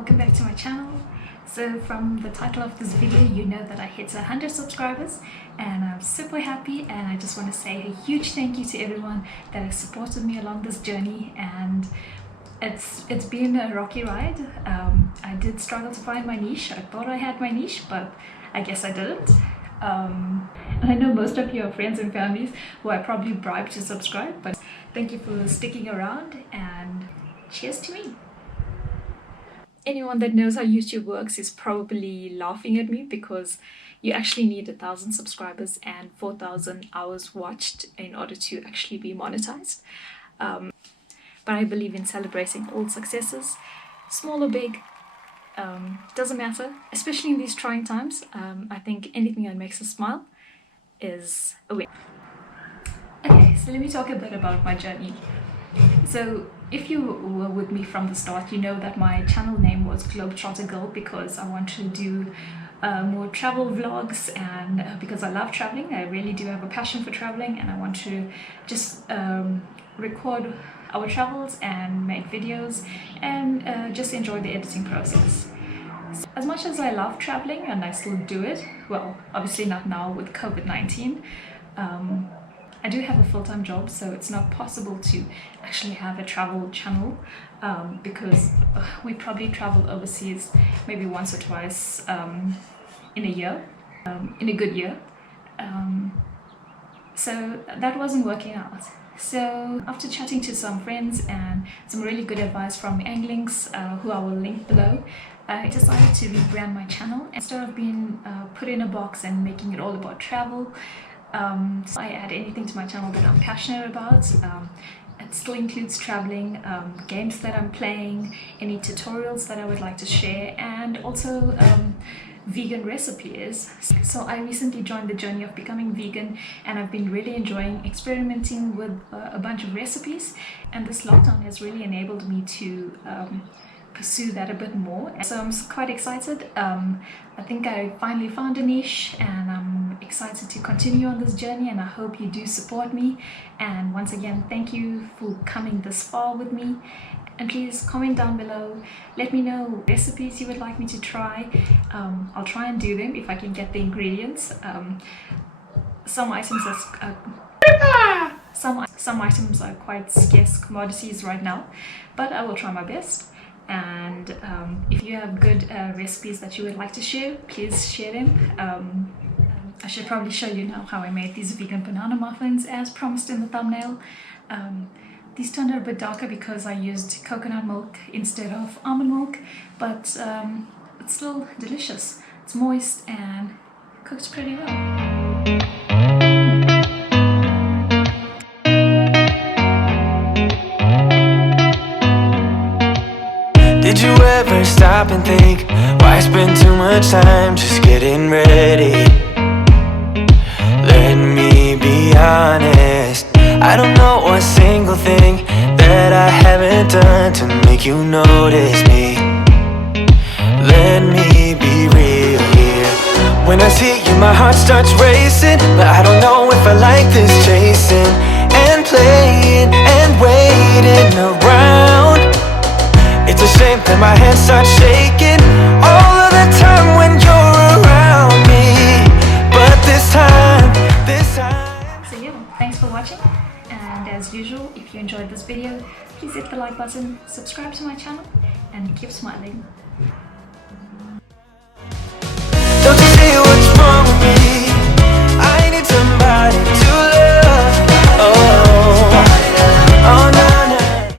welcome back to my channel. So from the title of this video, you know that I hit 100 subscribers and I'm super happy, and I just want to say a huge thank you to everyone that has supported me along this journey. And it's been a rocky ride. I did struggle to find my niche. I thought I had my niche, but I guess I didn't. And I know most of you are friends and families who I probably bribed to subscribe, but thank you for sticking around and cheers to me. Anyone that knows how YouTube works is probably laughing at me because you actually need 1,000 subscribers and 4,000 hours watched in order to actually be monetized. But I believe in celebrating all successes, small or big. Doesn't matter, especially in these trying times. I think anything that makes us smile is a win. Okay, so let me talk a bit about my journey. So if you were with me from the start, you know that my channel name was Globetrotter Girl because I want to do more travel vlogs, and because I love traveling. I really do have a passion for traveling, and I want to just record our travels and make videos and just enjoy the editing process. As much as I love traveling, and I still do it, well, obviously not now with COVID-19, I do have a full-time job, so it's not possible to actually have a travel channel because we probably travel overseas maybe once or twice in a year, in a good year. So that wasn't working out. So after chatting to some friends and some really good advice from anglings who I will link below, I decided to rebrand my channel. Instead of being put in a box and making it all about travel, so I add anything to my channel that I'm passionate about. It still includes traveling, games that I'm playing, any tutorials that I would like to share, and also vegan recipes. So I recently joined the journey of becoming vegan, and I've been really enjoying experimenting with a bunch of recipes, and this lockdown has really enabled me to pursue that a bit more. So I'm quite excited. I think I finally found a niche, and I'm excited to continue on this journey, and I hope you do support me. And once again, thank you for coming this far with me. And please comment down below, let me know recipes you would like me to try. I'll try and do them if I can get the ingredients. Some items are quite scarce commodities right now, but I will try my best. And if you have good recipes that you would like to share, please share them. I should probably show you now how I made these vegan banana muffins as promised in the thumbnail. These turned out a bit darker because I used coconut milk instead of almond milk, but it's still delicious. It's moist and cooks pretty well. Did you ever stop and think, why spend too much time just getting ready? Let me be honest, I don't know one single thing that I haven't done to make you notice me. Let me be real here. When I see you, my heart starts racing, but I don't know if I like this chasing and playing and waiting around. It's a shame that my hands start shaking all of the time when you're around me. But this time. So yeah, thanks for watching. And as usual, if you enjoyed this video, please hit the like button, subscribe to my channel, and keep smiling.